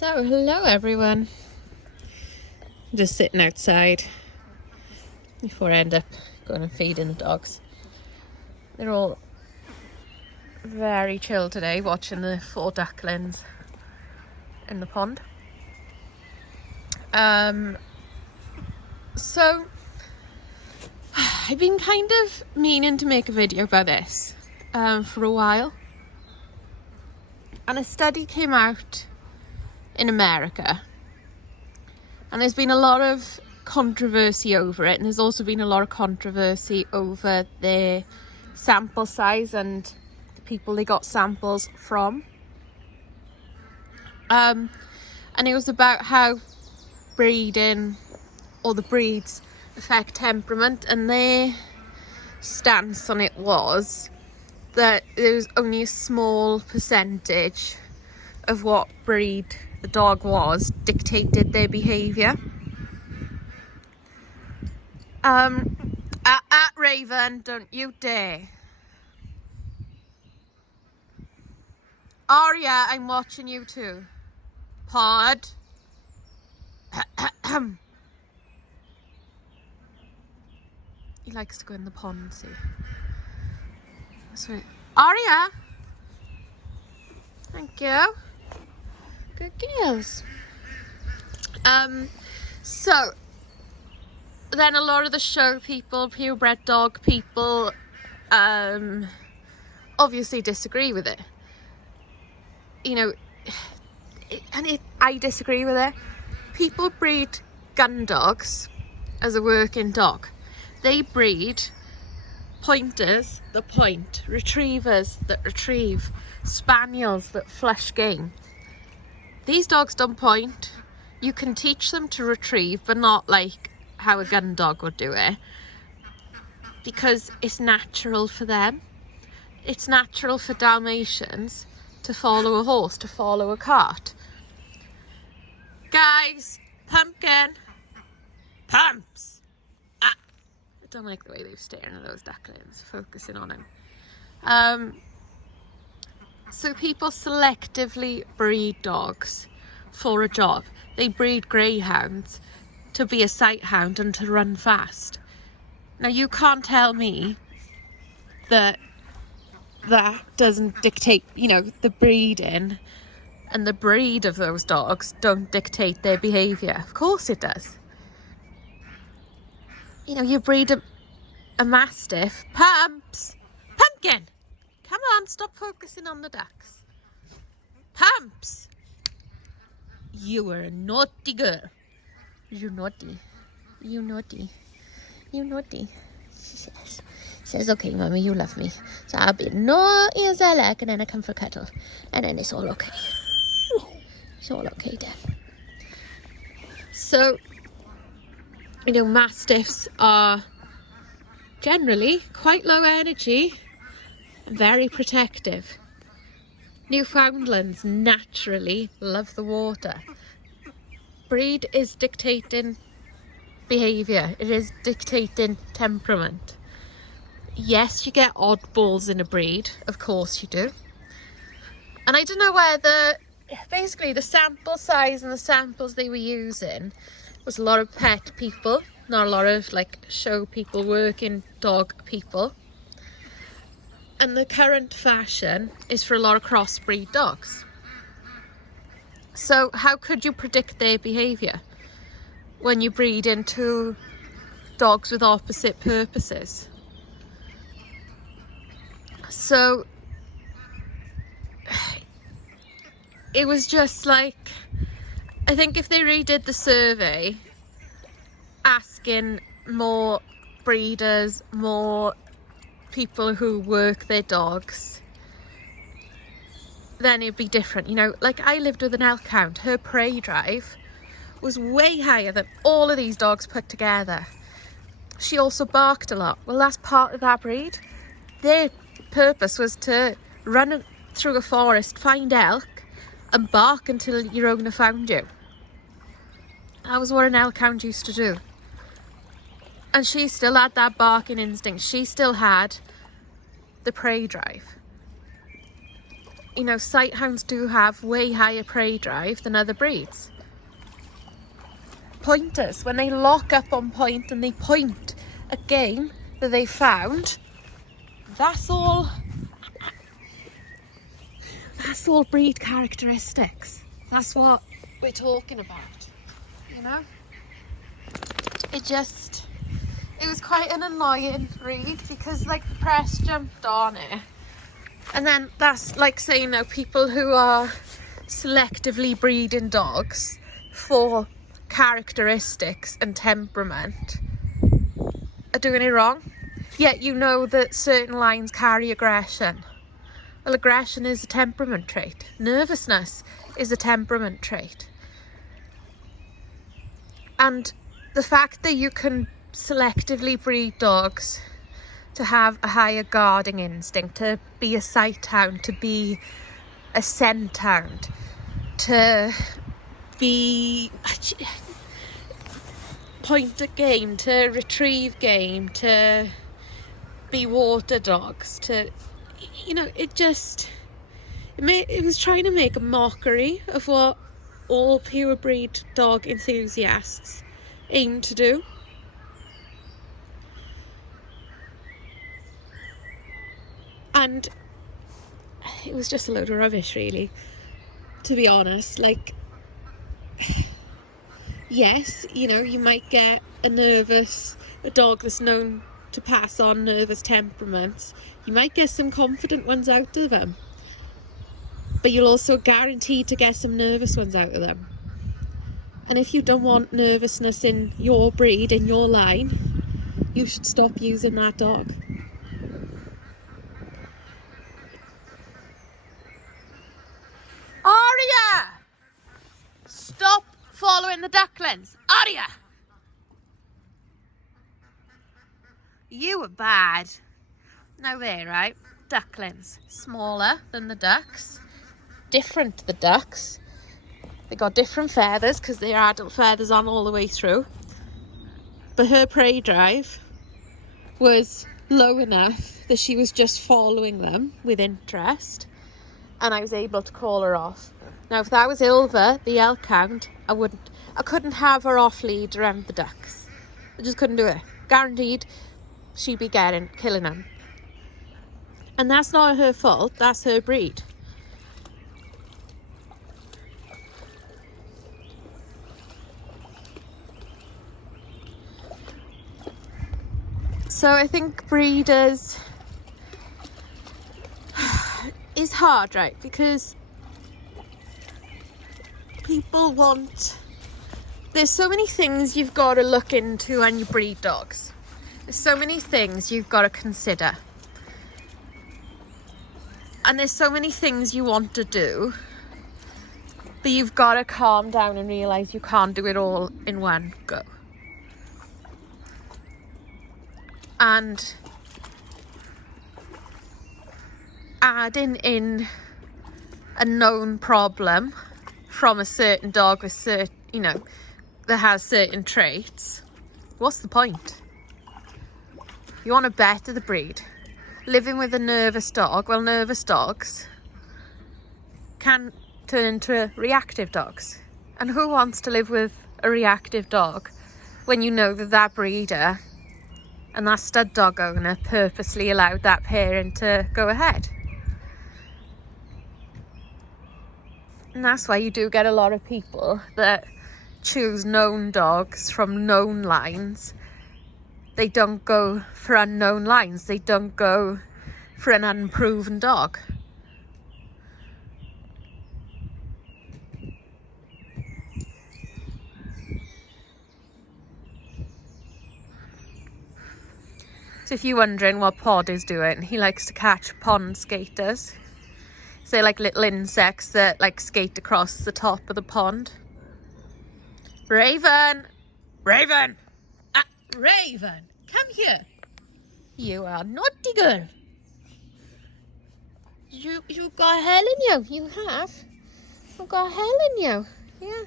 So, hello everyone. I'm just sitting outside before I end up going and feeding the dogs. They're all very chill today, watching the 4 ducklings in the pond. So I've been kind of meaning to make a video about this for a while. And a study came out in America, and there's been a lot of controversy over it, and there's also been a lot of controversy over the sample size and the people they got samples from. And it was about how breeding or the breeds affect temperament, and their stance on it was that there was only a small percentage of what breed the dog was dictated their behaviour. At Raven, don't you dare. Aria, I'm watching you too. Pod. He likes to go in the pond, see. Sorry. Aria! Thank you. Good girls. So then a lot of the show people, purebred dog people, obviously disagree with it. You know, I disagree with it. People breed gun dogs as a working dog. They breed pointers that point, retrievers that retrieve, spaniels that flush game. These dogs don't point. You can teach them to retrieve, but not like how a gun dog would do it, because it's natural for them. It's natural for Dalmatians to follow a horse, to follow a cart. Guys, pumpkin, pumps. I don't like the way they're staring at those ducklings, focusing on him. So people selectively breed dogs for a job. They breed greyhounds to be a sight hound and to run fast. Now you can't tell me that doesn't dictate, you know, the breeding and the breed of those dogs don't dictate their behaviour. Of course it does. You know, you breed a mastiff. Pumps! Pumpkin! Come on, stop focusing on the ducks. Pumps! You are a naughty girl. You're naughty. You naughty. You naughty. She says, okay, Mummy, you love me. So I'll be naughty as I like, and then I come for a cuddle. And then it's all okay. It's all okay then. So, you know, mastiffs are generally quite low energy and very protective. Newfoundlands naturally love the water. Breed is dictating behaviour. It is dictating temperament. Yes, you get oddballs in a breed. Of course you do. And I don't know whether, basically the sample size and the samples they were using was a lot of pet people, not a lot of like show people, working dog people. And the current fashion is for a lot of crossbreed dogs. So how could you predict their behaviour when you breed into dogs with opposite purposes? So it was just like, I think if they redid the survey, asking more breeders, more people who work their dogs, then it'd be different. You know, like I lived with an elk hound. Her prey drive was way higher than all of these dogs put together. She also barked a lot. Well, that's part of that breed. Their purpose was to run through a forest, find elk, and bark until your owner found you. That was what an elk hound used to do. And she still had that barking instinct. She still had the prey drive. you know, sight hounds do have way higher prey drive than other breeds. Pointers, when they lock up on point and they point a game that they found, that's all breed characteristics. That's what we're talking about, you know? It was quite an annoying read because like the press jumped on it. And then that's like saying now people who are selectively breeding dogs for characteristics and temperament are doing it wrong. Yet you know that certain lines carry aggression. Well, aggression is a temperament trait. Nervousness is a temperament trait. And the fact that you can selectively breed dogs to have a higher guarding instinct, to be a sight hound, to be a scent hound, to be point at game, to retrieve game, to be water dogs, to, you know, it was trying to make a mockery of what all pure breed dog enthusiasts aim to do. And it was just a load of rubbish, really, to be honest. Like, yes, you know, you might get a dog that's known to pass on nervous temperaments. You might get some confident ones out of them, but you'll also guarantee to get some nervous ones out of them. And if you don't want nervousness in your breed, in your line, you should stop using that dog. Aria! Stop following the ducklings. Aria! You were bad. Now there, right? Ducklings. Smaller than the ducks. Different to the ducks. They got different feathers because their adult feathers on all the way through. But her prey drive was low enough that she was just following them with interest. And I was able to call her off. Now, if that was Ilva, the elk hound, I couldn't have her off lead around the ducks. I just couldn't do it. Guaranteed she'd be killing them. And that's not her fault, that's her breed. So I think breeders is hard, right? Because people there's so many things you've got to look into when you breed dogs. There's so many things you've got to consider. And there's so many things you want to do, but you've got to calm down and realise you can't do it all in one go. And adding in a known problem from a certain dog with that has certain traits, what's the point? You want to better the breed. Living with a nervous dog, well, nervous dogs can turn into reactive dogs. And who wants to live with a reactive dog when you know that breeder and that stud dog owner purposely allowed that pairing to go ahead? And that's why you do get a lot of people that choose known dogs from known lines. They don't go for unknown lines. They don't go for an unproven dog. So if you're wondering what Pod is doing, he likes to catch pond skaters. So they're like little insects that like skate across the top of the pond. Raven! Raven! Raven! Come here! You are naughty girl. You got hell in you. You have. You've got hell in you. Yeah.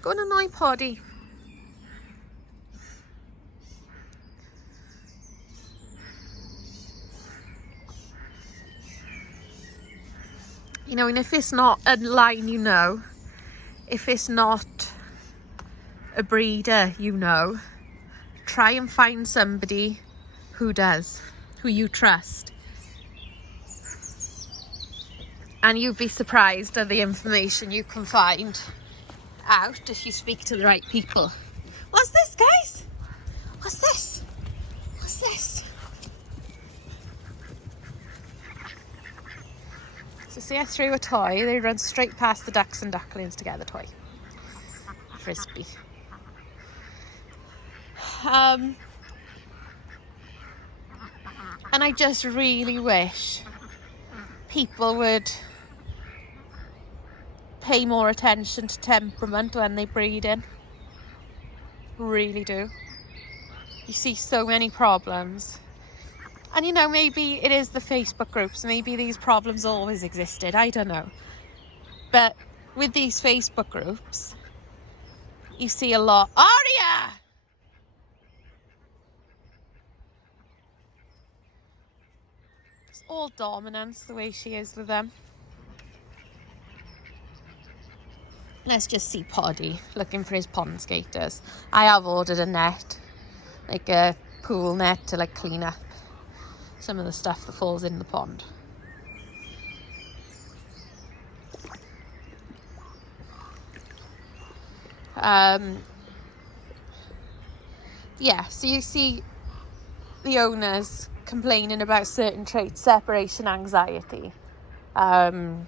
Go and annoy Poddy. You know, and if it's not a line, you know, if it's not a breeder, you know, try and find somebody who does, who you trust. And you'd be surprised at the information you can find out if you speak to the right people. What's this, guys? What's this? What's this? So see, I threw a toy. They run straight past the ducks and ducklings to get the toy. Frisbee. And I just really wish people would pay more attention to temperament when they breed in. Really do. You see so many problems. And you know, maybe it is the Facebook groups. Maybe these problems always existed. I don't know. But with these Facebook groups, you see a lot. Aria! It's all dominance the way she is with them. Let's just see Poddy looking for his pond skaters. I have ordered a net, like a pool net to like clean up some of the stuff that falls in the pond. Yeah, so you see the owners complaining about certain traits, separation anxiety, dog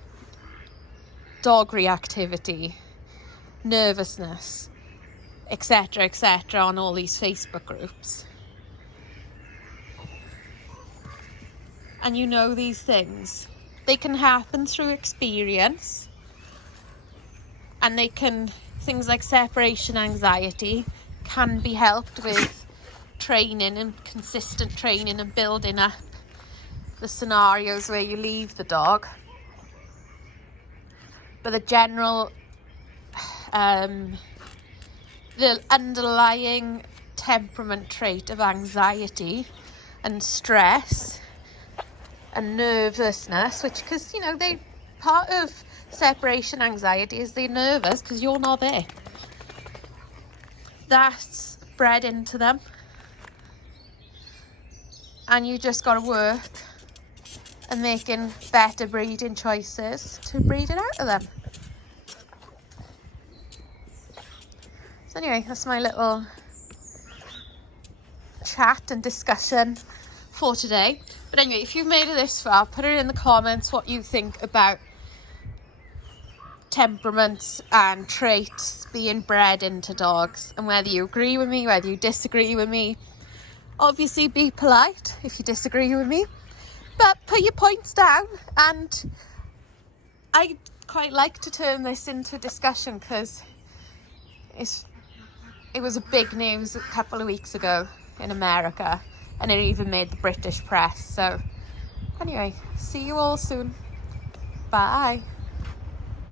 reactivity, nervousness, etc., on all these Facebook groups. And you know, these things, they can happen through experience, and things like separation anxiety can be helped with training and consistent training and building up the scenarios where you leave the dog. But the general, the underlying temperament trait of anxiety and stress and nervousness, which, because you know, they part of separation anxiety is they're nervous because you're not there. That's bred into them, and you just got to work and making better breeding choices to breed it out of them. So anyway, that's my little chat and discussion for today. But anyway, if you've made it this far, put it in the comments what you think about temperaments and traits being bred into dogs, and whether you agree with me, whether you disagree with me. Obviously be polite if you disagree with me, but put your points down. And I quite like to turn this into a discussion because it was a big news a couple of weeks ago in America, and it even made the British press. So anyway, see you all soon. Bye.